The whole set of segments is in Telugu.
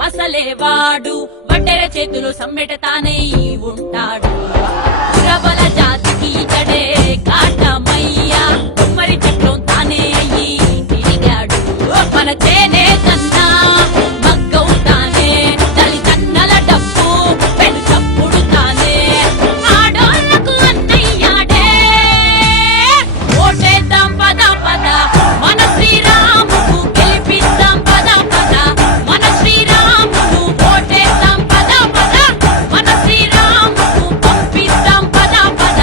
మసలేవాడు వడ్డెర చేతులు సమ్మెటతానే ఉంటాడు ప్రబల జాతికి ఇతడే కాటమయ్యా కుమ్మరి చక్రం తానే అయ్యి తిరిగాడు మన చేనే కన్నా మగ్గవుతానే తల్లిదండ్రుల డబ్బు పెను చప్పుడు తానే ఆడోళ్లకు అన్నయ్యాడే ఓటేద్దాం పద పద మన శ్రీరాముకు గెలిపిద్దాం పద పద మన శ్రీరాముకు ఓటేద్దాం పద పద మన శ్రీరాముకు పంపిద్దాం పద పద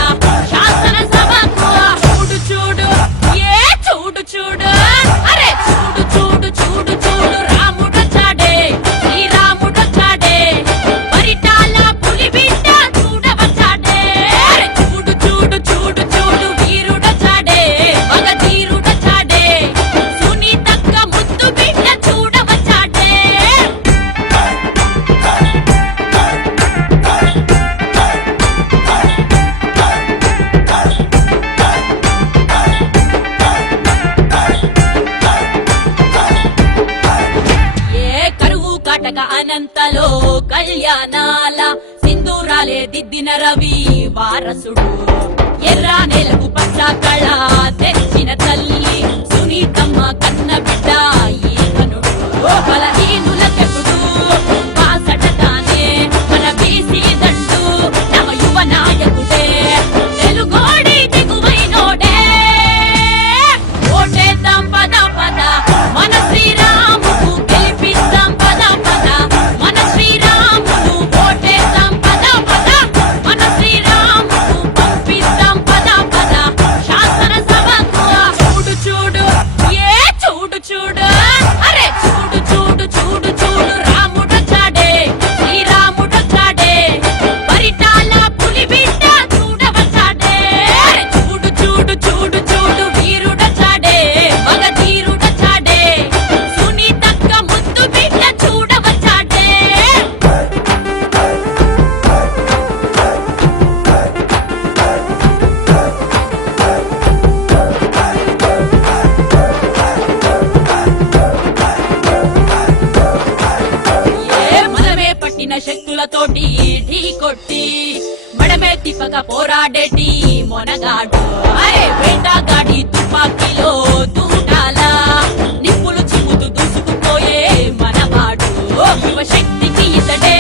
శాసనసభకు చూడు చూడు ఏ చూడు చూడు అరే చూడు చూడు చూడు చూడు రాముడొచ్చాడే శ్రీరాముడొచ్చాడే పరిటాల పులి బిడ్డ చూడవచ్చాడే అరే చూడు చూడు చూడు చూడు వీరుడొచ్చాడే మగధీరుడొచ్చాడే సునీతక్క ముద్దు బిడ్డ చూడవచ్చాడే ఏ కరువు కాటక అనంతలో కళ్యాణాల సింధూరాలే దిద్దిన రవి వారసుడు ఎర్రా నేలకు పచ్చ కళ తెచ్చిన తల్లి సునీతమ్మ కన్న బిడ్డ ఈ కనుడు బలహీనులకెప్పుడు బాసట తానే మన బీసీ దండు నవ యువ నాయకుడే తెలుగోడి దిగువైనోడే ఓటేద్దాం పద పద మన శ్రీరాముకు గెలిపిద్దాం పద పద మన శ్రీరాముకు ఓటేద్దాం పద పద మన శ్రీరాముకు పంపిద్దాం పద పద శాసనసభకు చూడు చూడు ఏ చూడు చూడు అరే చూడు చూడు చూడు చూడు రాముడొచ్చాడే శ్రీరాముడొచ్చాడే పరిటాల పులి బిడ్డ చూడవచ్చాడే అరే చూడు చూడు చూడు చూడు వీరుడొచ్చాడే మగధీరుడొచ్చాడే సునీతక్క ముద్దు బిడ్డ చూడవచ్చాడే ఏ మనమే పట్టిన శక్తులతోటి ఢీ కొట్టి మడమే తిప్పక పోరాడేటి మొనగాడు అరే వేటగాడి తుపాకీలో దూటాల నిప్పులు చిమ్ముతూ దూసుకుపోయే మనవాడు యువ శక్తికి ఇతడే